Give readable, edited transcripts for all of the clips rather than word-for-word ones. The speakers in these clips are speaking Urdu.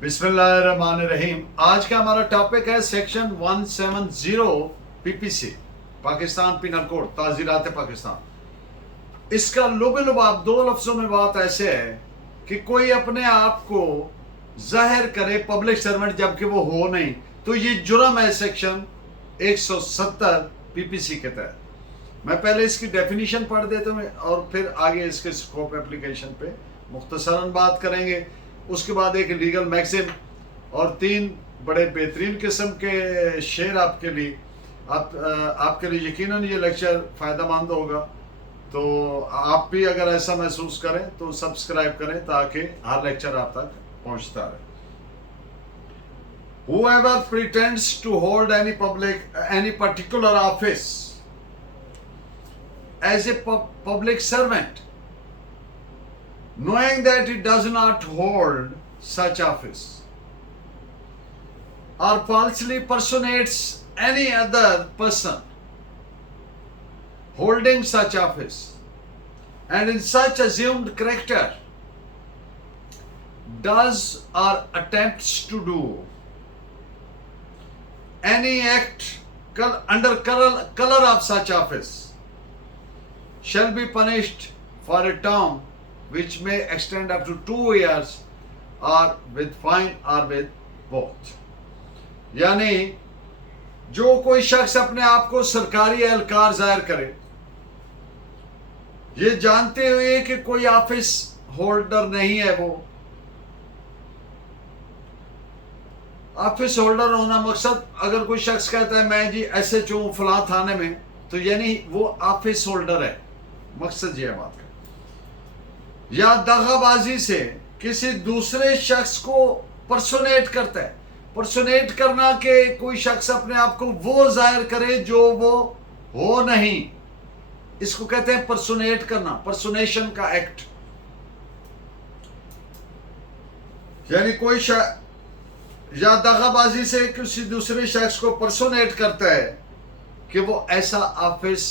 بسم اللہ الرحمن الرحیم. آج کا ہمارا ٹاپک ہے سیکشن 170 پی پی سی پاکستان پینل کوڈ تعزیرات پاکستان. اس کا لب لباب دو لفظوں میں بات ایسے ہے کہ کوئی اپنے آپ کو ظاہر کرے پبلک سرونٹ جبکہ وہ ہو نہیں تو یہ جرم ہے سیکشن 170 پی پی سی کے تحت. میں پہلے اس کی ڈیفینیشن پڑھ دیتا ہوں اور پھر آگے اس کے اسکوپ اپلیکیشن پہ مختصراً بات کریں گے. اس کے بعد ایک لیگل میگزم اور 3 بڑے بہترین قسم کے شعر آپ کے لیے. آپ کے لیے یقیناً یہ لیکچر فائدہ مند ہوگا. تو آپ بھی اگر ایسا محسوس کریں تو سبسکرائب کریں تاکہ ہر لیکچر آپ تک پہنچتا رہے. Whoever pretends to hold any particular office as a public servant, knowing that it does not hold such office, or falsely personates any other person holding such office, and in such assumed character does or attempts to do any act under color of such office, shall be punished for a term which may extend up to 2 years or with fine or with both. یعنی جو کوئی شخص اپنے آپ کو سرکاری اہلکار ظاہر کرے یہ جانتے ہوئے کہ کوئی آفس ہولڈر نہیں ہے. وہ آفس ہولڈر ہونا مقصد اگر کوئی شخص کہتا ہے میں جی ایس ایچ او فلاں تھانے میں تو یعنی وہ آفس ہولڈر ہے. مقصد یہ ہے بات کا. یا دغا بازی سے کسی دوسرے شخص کو پرسونیٹ کرتا ہے. پرسونیٹ کرنا کہ کوئی شخص اپنے آپ کو وہ ظاہر کرے جو وہ ہو نہیں, اس کو کہتے ہیں پرسونیٹ کرنا, پرسونیشن کا ایکٹ. یعنی کوئی یا دغا بازی سے کسی دوسرے شخص کو پرسونیٹ کرتا ہے کہ وہ ایسا آفس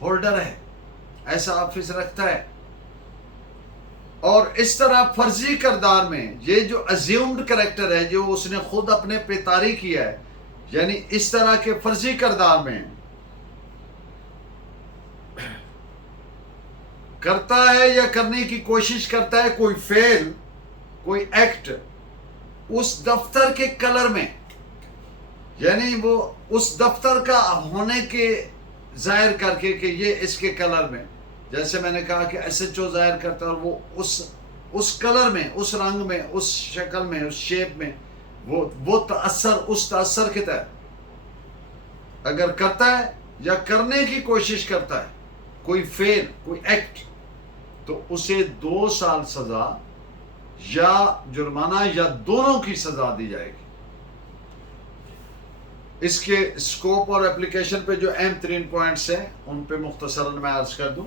ہولڈر ہے, ایسا آفس رکھتا ہے, اور اس طرح فرضی کردار میں یہ جو ازیومڈ کریکٹر ہے جو اس نے خود اپنے پہ طاری کیا ہے, یعنی اس طرح کے فرضی کردار میں کرتا ہے یا کرنے کی کوشش کرتا ہے کوئی فعل, کوئی ایکٹ اس دفتر کے کلر میں, یعنی وہ اس دفتر کا ہونے کے ظاہر کر کے کہ یہ اس کے کلر میں, جیسے میں نے کہا کہ ایس ایچ او ظاہر کرتا ہے اور وہ اس کلر میں, اس رنگ میں, اس شکل میں, اس شیپ میں وہ تأثر, اس تأثر کے تحت اگر کرتا ہے یا کرنے کی کوشش کرتا ہے کوئی فعل, کوئی ایکٹ, تو اسے 2 سال سزا یا جرمانہ یا دونوں کی سزا دی جائے گی. اس کے اسکوپ اور اپلیکیشن پہ جو اہم ترین پوائنٹس ہیں ان پہ مختصراً میں عرض کر دوں.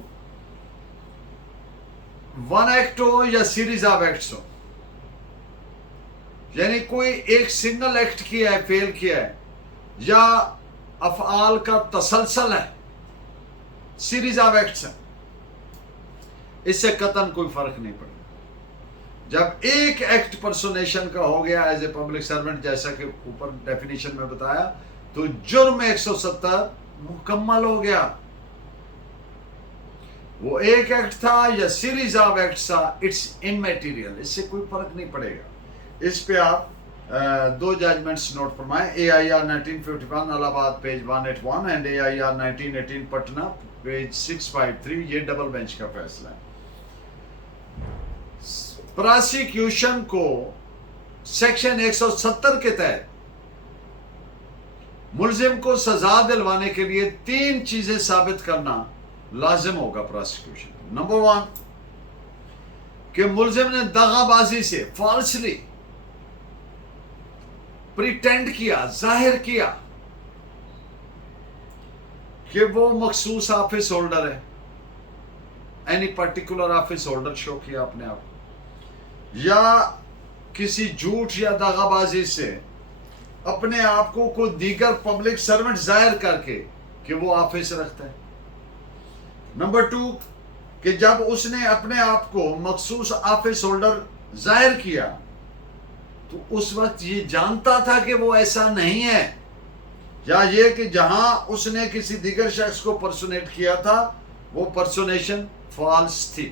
1 ایکٹ ہو یا سیریز آف ایکٹس ہو, یعنی کوئی ایک سنگل ایکٹ کیا ہے, فیل کیا ہے, یا افعال کا تسلسل ہے, سیریز آف ایکٹس ہیں, اس سے قطعاً کوئی فرق نہیں پڑے. جب ایک ایکٹ پرسونیشن کا ہو گیا ایز اے پبلک سرونٹ جیسا کہ اوپر ڈیفینیشن میں بتایا تو جرم 170 مکمل ہو گیا. وہ ایک ایکٹ تھا یا سیریز آف ایکٹس تھا, اٹس امیٹیریل, اس سے کوئی فرق نہیں پڑے گا. اس پہ آپ 2 ججمنٹس نوٹ فرمائیں. AIR 1951 الہ آباد page 181 and AIR 1918 Patna page 653, یہ ڈبل بینچ کا فیصلہ ہے. پراسیکیوشن کو سیکشن 170 کے تحت ملزم کو سزا دلوانے کے لیے 3 چیزیں ثابت کرنا لازم ہوگا پراسیکیوشن. نمبر 1 کہ ملزم نے دغا بازی سے فالسلی پریٹینڈ کیا, ظاہر کیا کہ وہ مخصوص آفس ہولڈر ہے, اینی پرٹیکولر آفس ہولڈر شو کیا اپنے آپ, یا کسی جھوٹ یا دغا بازی سے اپنے آپ کو کوئی دیگر پبلک سرونٹ ظاہر کر کے کہ وہ آفس رکھتا ہے. نمبر 2 کہ جب اس نے اپنے آپ کو مخصوص آفس ہولڈر ظاہر کیا تو اس وقت یہ جانتا تھا کہ وہ ایسا نہیں ہے، یا یہ کہ جہاں اس نے کسی دیگر شخص کو پرسونیٹ کیا تھا وہ پرسونیشن فالس تھی۔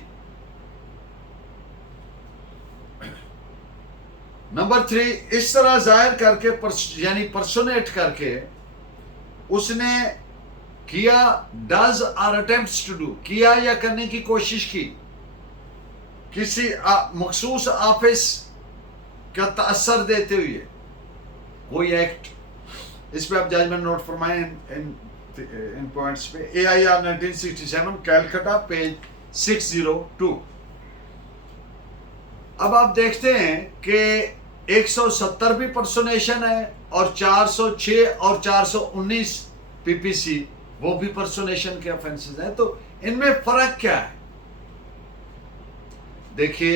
نمبر 3، اس طرح ظاہر کر کے یعنی پرسونیٹ کر کے اس نے کیا ڈز اور اٹیمپٹس ٹو ڈو، کیا یا کرنے کی کوشش کی، کسی مخصوص آفس کا تأثر دیتے ہوئے کوئی ایکٹ۔ اس پہ آپ ججمنٹ نوٹ فرمائیں ان پوائنٹس پہ۔ AIR 1967 Calcutta page 602۔ اب آپ دیکھتے ہیں کہ 170 بھی پرسونیشن ہے اور 406 اور 419 PPC وہ بھی پرسونیشن کے آفینسز ہیں، تو ان میں فرق کیا ہے؟ دیکھیے،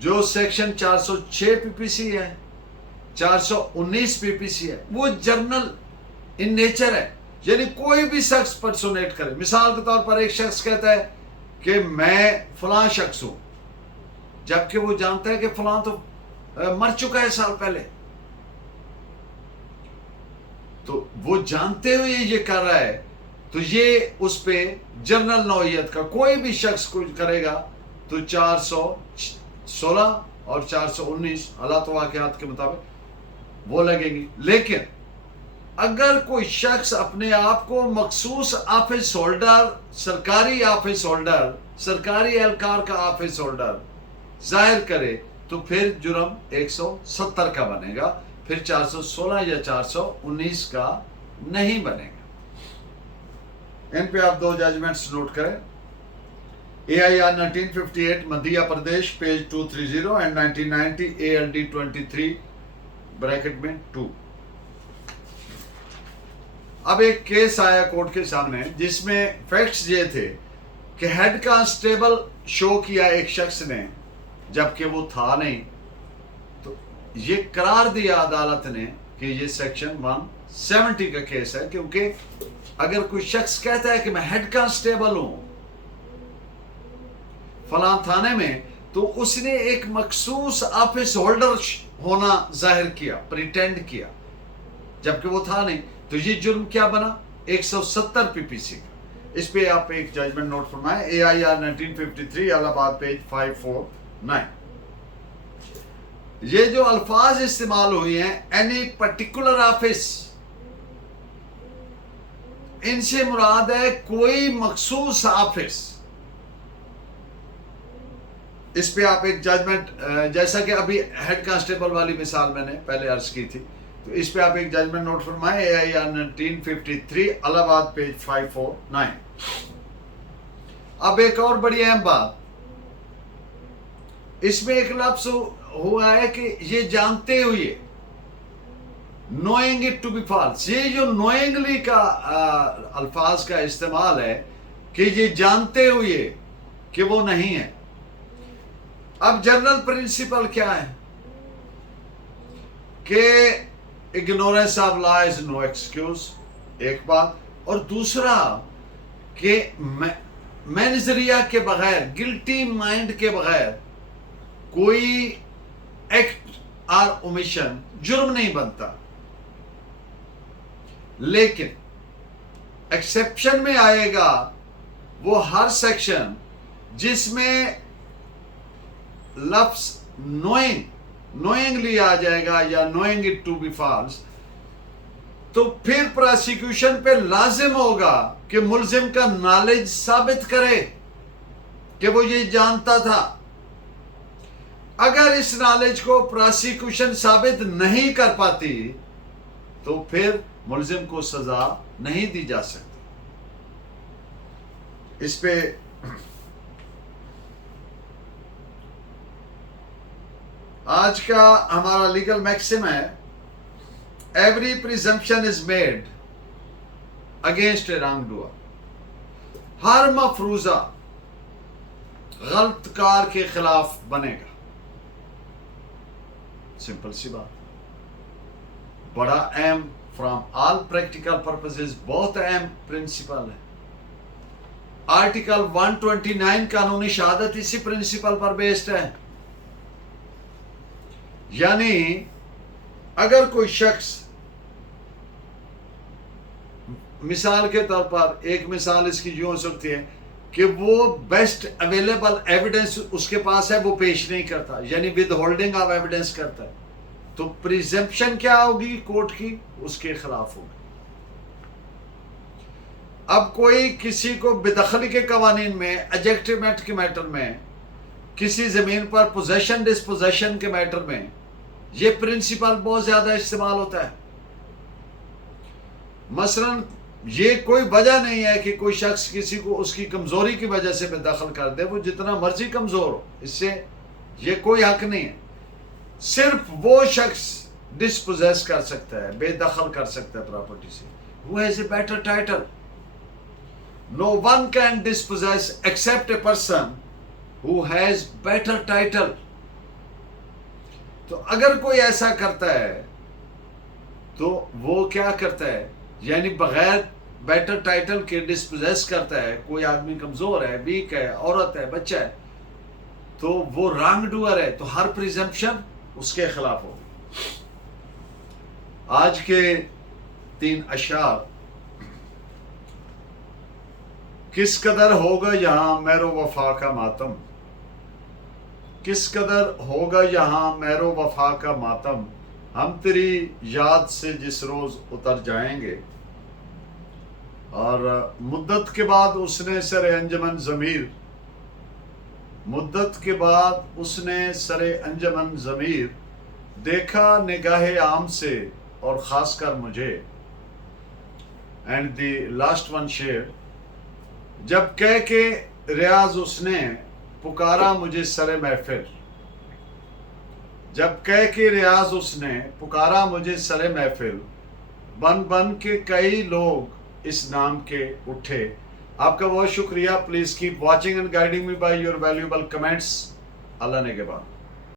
جو سیکشن 406 PPC ہے، 419 PPC ہے، وہ جرنل ان نیچر ہے، یعنی کوئی بھی شخص پرسونیٹ کرے۔ مثال کے طور پر ایک شخص کہتا ہے کہ میں فلاں شخص ہوں، جبکہ وہ جانتا ہے کہ فلاں تو مر چکا ہے سال پہلے، تو وہ جانتے ہوئے یہ کر رہا ہے، تو یہ اس پہ جنرل نوعیت کا کوئی بھی شخص کچھ کرے گا تو 416 اور 419 حالات واقعات کے مطابق وہ لگیں گی۔ لیکن اگر کوئی شخص اپنے آپ کو مخصوص آفس ہولڈر، سرکاری آفس ہولڈر، سرکاری اہلکار کا آفس ہولڈر ظاہر کرے تو پھر جرم 170 کا بنے گا، پھر 416 یا 419 کا نہیں بنے گا۔ ان پہ آپ دو ججمنٹس نوٹ کریں۔ AIR 1958 Madhya Pradesh page 230 and 1990 ALD 23 bracket میں 2۔ اب ایک کیس آیا کورٹ کے سامنے جس میں فیکٹس یہ تھے کہ ہیڈ کانسٹیبل شو کیا ایک شخص نے جبکہ وہ تھا نہیں، تو یہ قرار دیا عدالت نے کہ یہ سیکشن 170 کا کیس ہے، کیونکہ اگر کوئی شخص کہتا ہے کہ میں ہیڈ کانسٹیبل ہوں فلاں تھانے میں، تو اس نے ایک مخصوص آفس ہولڈر ہونا ظاہر کیا، پریٹینڈ کیا، جبکہ وہ تھا نہیں، تو یہ جرم کیا بنا؟ 170 PPC کا۔ اس پہ آپ ایک ججمنٹ نوٹ فرمائیں۔ AIR 1953 الہ آباد پیج 549۔ یہ جو الفاظ استعمال ہوئی ہیں اینی پرٹیکولر آفس، ان سے مراد ہے کوئی مخصوص آفس۔ اس پہ آپ ایک ججمنٹ، جیسا کہ ابھی ہیڈ کانسٹیبل والی مثال میں نے پہلے عرض کی تھی، تو اس پہ آپ ایک ججمنٹ نوٹ فرمائیں۔ AIR 1953 الہ آباد پیج 549۔ اب ایک اور بڑی اہم بات، اس میں ایک لفظ ہوا ہے کہ یہ جانتے ہوئے، knowing it to be false۔ یہ جو knowingly کا الفاظ کا استعمال ہے کہ یہ جانتے ہوئے کہ وہ نہیں ہے۔ اب جنرل پرنسپل کیا ہے کہ ignorance of law is no excuse، ایک بات، اور دوسرا کہ منظریہ کے بغیر، گلٹی مائنڈ کے بغیر کوئی ایکٹ اور اومیشن جرم نہیں بنتا۔ لیکن ایکسیپشن میں آئے گا وہ ہر سیکشن جس میں لفظ نوئنگلی آ جائے گا یا knowing it to be false، تو پھر پراسیکیوشن پہ لازم ہوگا کہ ملزم کا نالج ثابت کرے کہ وہ یہ جانتا تھا۔ اگر اس نالج کو پراسیکیوشن ثابت نہیں کر پاتی تو پھر ملزم کو سزا نہیں دی جا سکتی۔ اس پہ آج کا ہمارا لیگل میکسم ہے، every presumption is made against a wrong doer. ہر مفروضہ غلط کار کے خلاف بنے گا۔ سمپل سی بات، بڑا اہم، فرام آل پریکٹیکل پرپزز بہت اہم پرنسپل ہے۔ آرٹیکل 129 قانونی شہادت اسی پرنسپل پر بیسڈ ہے۔ یعنی اگر کوئی شخص، مثال کے طور پر ایک مثال اس کی یوں ہو سکتی ہے کہ وہ بیسٹ اویلیبل ایویڈنس اس کے پاس ہے وہ پیش نہیں کرتا، یعنی ود ہولڈنگ آف ایویڈنس کرتا ہے، تو پریزمپشن کیا ہوگی کورٹ کی؟ اس کے خلاف ہوگی۔ اب کوئی کسی کو بےدخلی کے قوانین میں، ایجیکٹمنٹ کے میٹر میں، کسی زمین پر پوزیشن ڈسپوزیشن کے میٹر میں یہ پرنسپل بہت زیادہ استعمال ہوتا ہے۔ مثلا یہ کوئی وجہ نہیں ہے کہ کوئی شخص کسی کو اس کی کمزوری کی وجہ سے بے دخل کر دے، وہ جتنا مرضی کمزور ہو، اس سے یہ کوئی حق نہیں ہے۔ صرف وہ شخص ڈسپوزیس کر سکتا ہے، بے دخل کر سکتا ہے پراپرٹی سے، who has a better title. No one can dispossess except a person who has better title. تو اگر کوئی ایسا کرتا ہے تو وہ کیا کرتا ہے؟ یعنی بغیر بیٹر ٹائٹل کے ڈسپوزیس کرتا ہے، کوئی آدمی کمزور ہے، ویک ہے، عورت ہے، بچہ ہے، تو وہ رانگ ڈوئر ہے، تو ہر پریزمپشن اس کے خلاف ہو۔ آج کے 3 اشعار: کس قدر ہوگا یہاں مہر و وفا کا ماتم، کس قدر ہوگا یہاں مہر و وفا کا ماتم، ہم تیری یاد سے جس روز اتر جائیں گے۔ اور مدت کے بعد اس نے سر انجمن ضمیر، مدت کے بعد اس نے سر انجمن ضمیر دیکھا نگاہ عام سے اور خاص کر مجھے۔ اینڈ دی لاسٹ ون شعر: جب کہہ کے ریاض اس نے پکارا مجھے سر محفل، جب کہہ کے ریاض اس نے پکارا مجھے سر محفل، بن بن کے کئی لوگ اس نام کے اٹھے۔ آپ کا بہت شکریہ۔ Please keep watching and guiding me by your valuable comments. Allah نے کے بعد